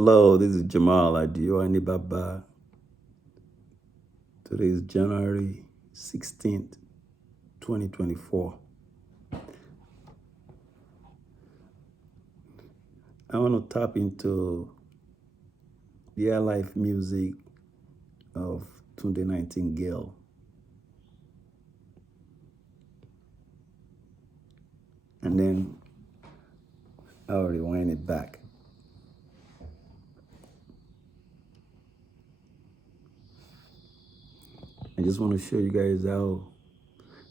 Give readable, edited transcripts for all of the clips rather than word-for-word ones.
Hello, this is Jamal Adio Anibaba. Today is January 16th, 2024. I want to tap into the air life music of Tunde Nightingale. And then I'll rewind it back. I just want to show you guys how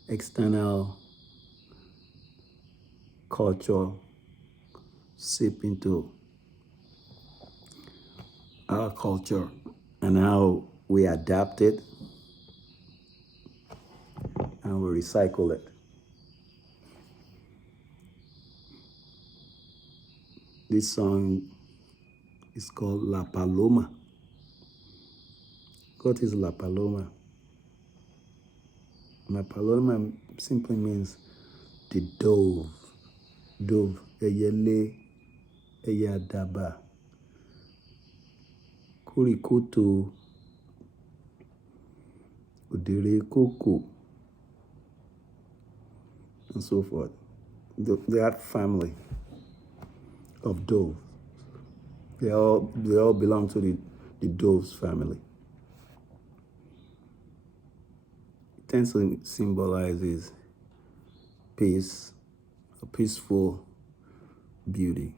external culture seep into our culture and how we adapt it and we recycle it. This song is called La Paloma. What is La Paloma? La Paloma simply means the dove. Dove, ẹyẹlé, ẹyẹ àdàbà, kórìkòtò, òdèrè kòkò, and so forth. That family of dove. They all belong to the doves family. It tends to symbolizes peace, a peaceful beauty,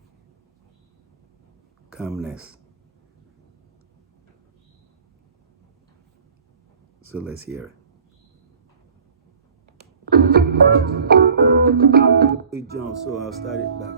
calmness. So let's hear it. It jumps, so I'll start it back.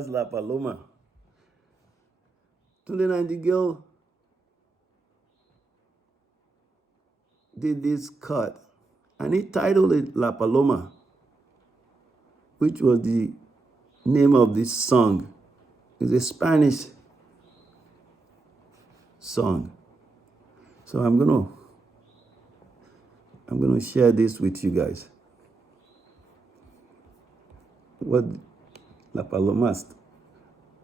That's La Paloma. Tunde Nightingale did this cut, and he titled it La Paloma, which was the name of this song. It's a Spanish song. So I'm gonna share this with you guys. What La Paloma?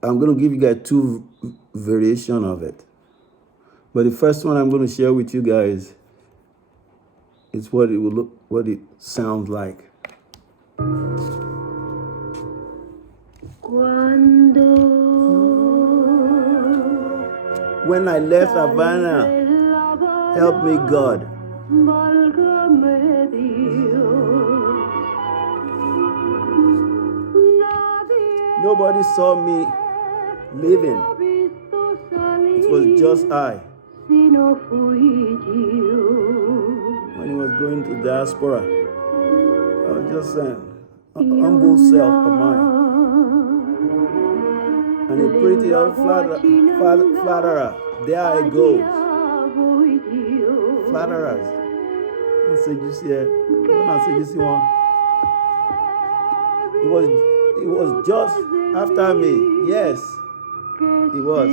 I'm gonna give you guys two variations of it. But the first one I'm gonna share with you guys is what it will look, what it sounds like. When I left Havana, help me God. Nobody saw me living. It was just I. When he was going to diaspora, I was just an humble self of mine. And a pretty old flatterer. There I go. Flatterers. And so you see it. When I say you see one, it was just after me. Yes, it was.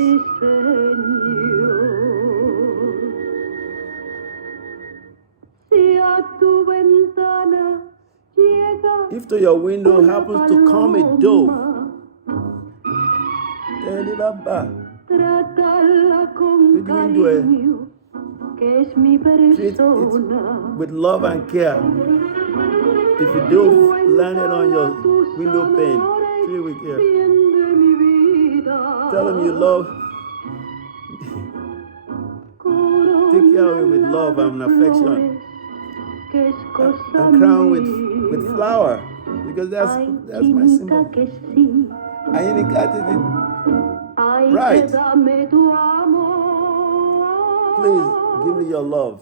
If to your window happens to come a dove, treat it with love and care. If a dove landed on your window pane, treat it with care. Tell him you love. Take care of it with love and affection. And crown with flower, because that's my symbol. I indicated it right. Please give me your love.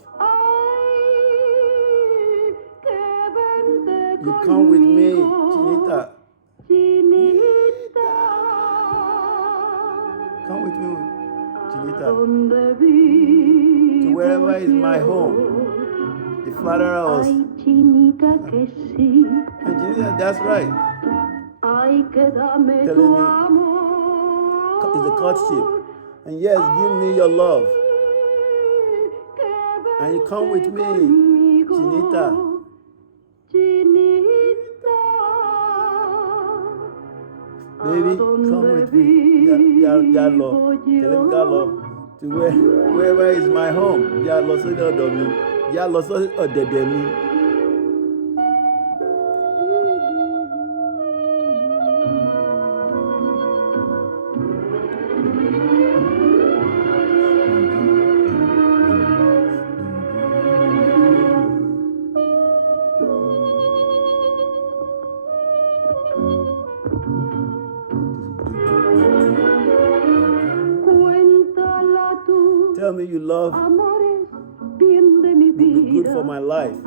You come with me, Chinita. Come with me, Chinita, to wherever is my home. The flatterer was. And Chinita, that's right. Telling me it's a courtship. And yes, give me your love. And you come with me, Chinita. Baby, come with me. Yalo. Tell him Galo. To wherever is my home. Yalo so domi. Yalo so odedemi. Tell me you love would be good for my life.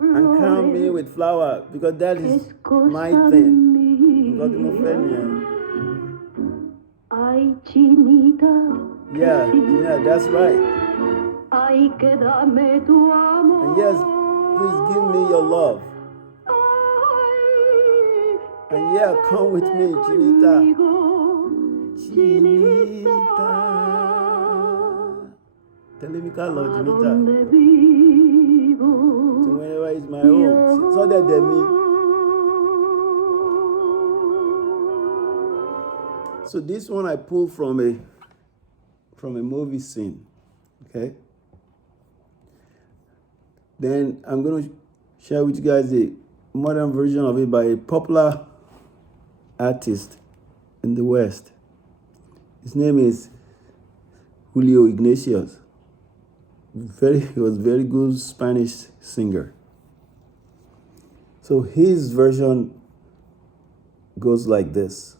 And crown me with flower, because that is my thing. Yeah, that's right. And yes, please give me your love. And yeah, come with me, Chinita. Chinita. Tell me, Carlo, Chinita. So whenever is my home, so that they me. So this one I pulled from a movie scene, okay? Then I'm going to share with you guys the modern version of it by a popular artist in the West. His name is Julio Iglesias. He was very good Spanish singer. So his version goes like this.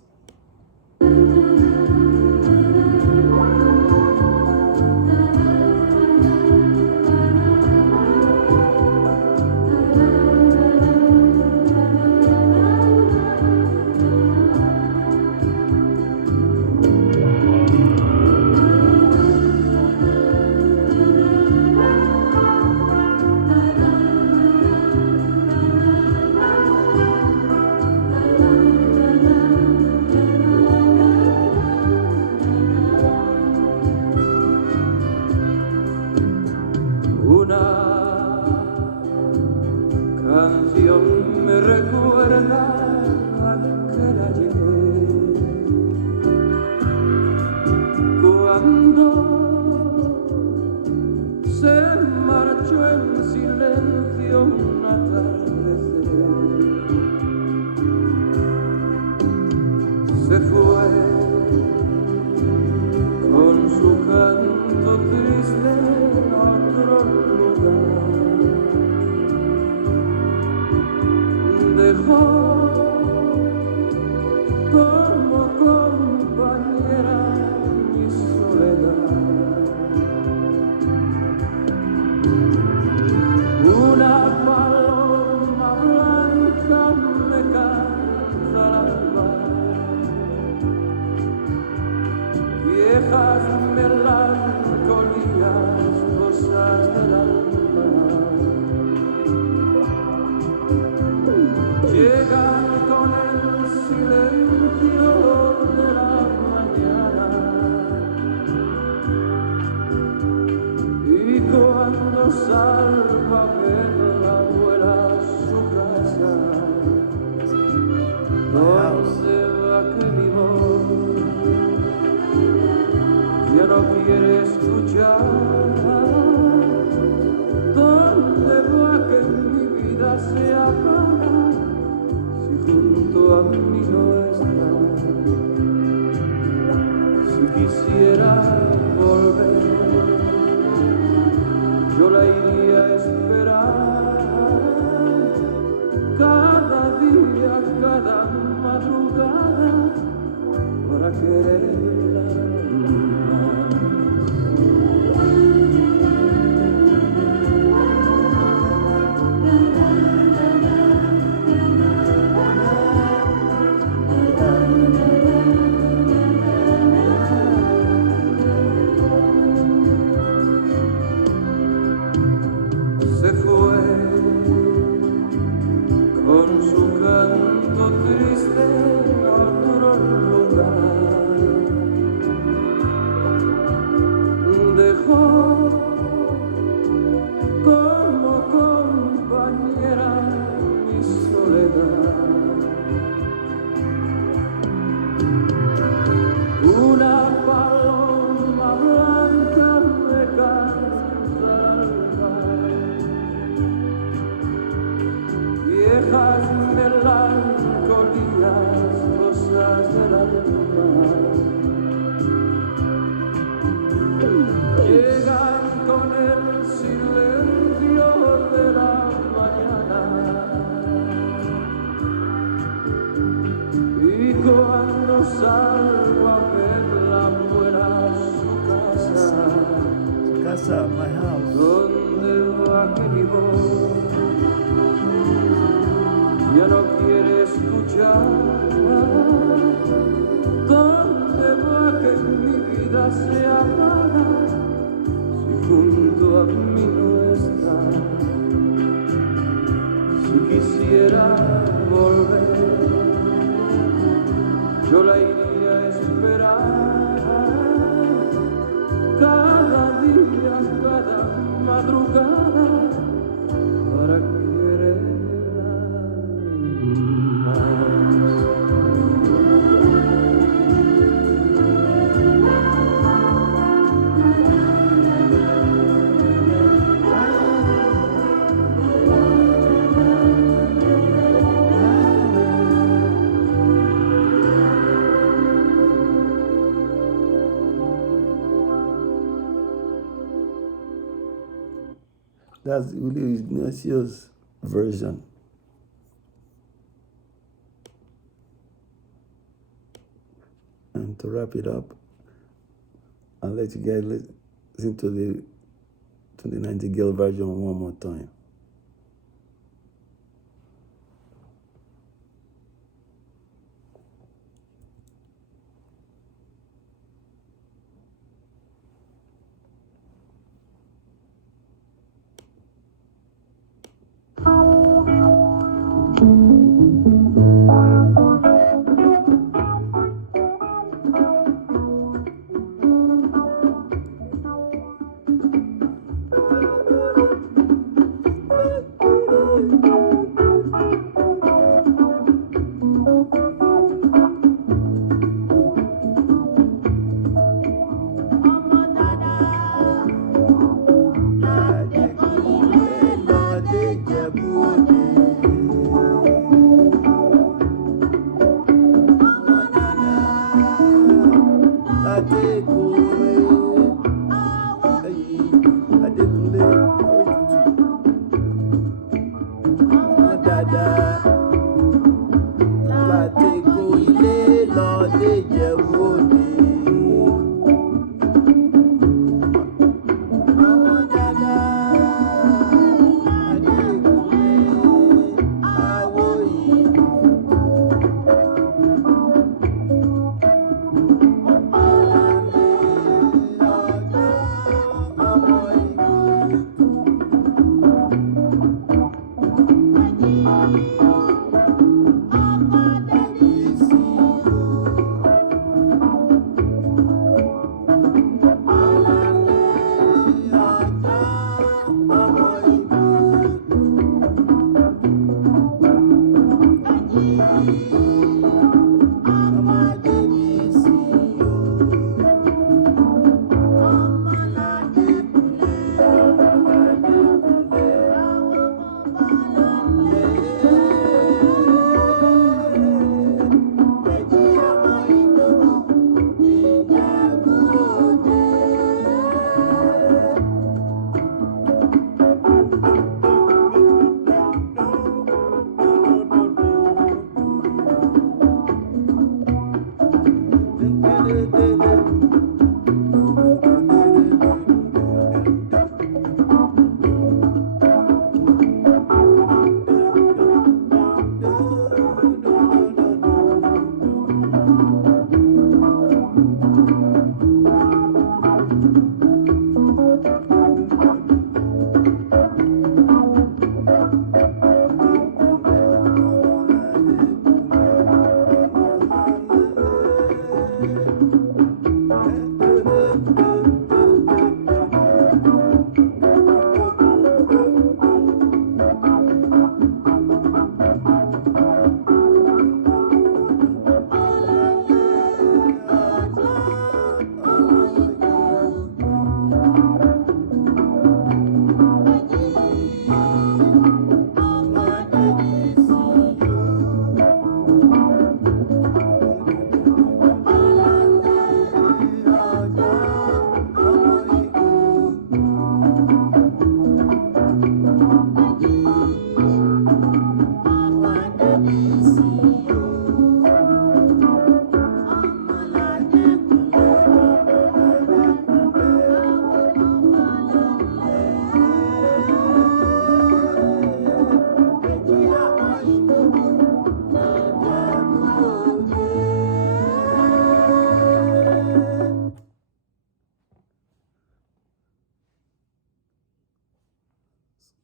se fue con su canto triste a otro lugar. Dejó como compañera mi soledad. Una paloma blanca me canta al alba. Viejas melancolías, cosas del alma, llegan con el silencio de la mañana, y cuando salva a verla vuela a su casa. ¿Dónde va que mi voz ya no quiere escuchar? ¿Dónde va que mi vida se apaga si junto a mí no está? Si quisiera volver, yo la iría a esperar cada día, cada madrugada, para quererla más. Se fue con su canto triste a otro lugar. Dejó como compañera mi soledad. Una paloma blanca me canta al alba. Viejas melancolías, cosas del alma, llegan con el silencio de la mañana, y cuando salgo a verla vuela a su casa. Casa, my house. ¿Dónde va que mi voz ya no quiere escuchar? ¿Dónde va que mi vida se apaga si junto a mí no está? Si quisiera volver, yo la iría a esperar cada día, cada madrugada, para quererla más. That's Julio Ignacio's version. And to wrap it up, I'll let you guys listen to the Nightingale version one more time. Adekunle. Hey, Adekunle. Oh, dada. Látẹ̀kọ̀ ilé lọ dé Ìjẹ̀bú Òde. Ọmọ dada. Adekunle. Awo ìlú.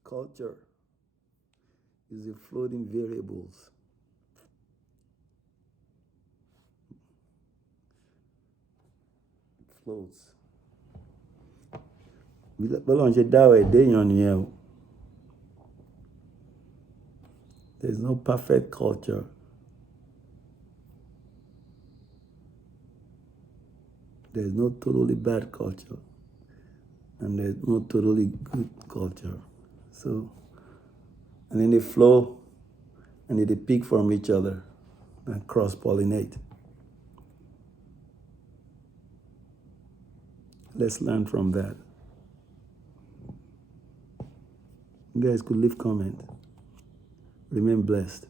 Culture is the floating variables. It floats. Bọ́lá ń ṣe dáwọ̀ ẹ̀dá èèyàn nìyẹn o. There's no perfect culture. There's no totally bad culture. And there's no totally good culture. So, and then they flow and they pick from each other and cross-pollinate. Let's learn from that. You guys could leave comment. Remain blessed.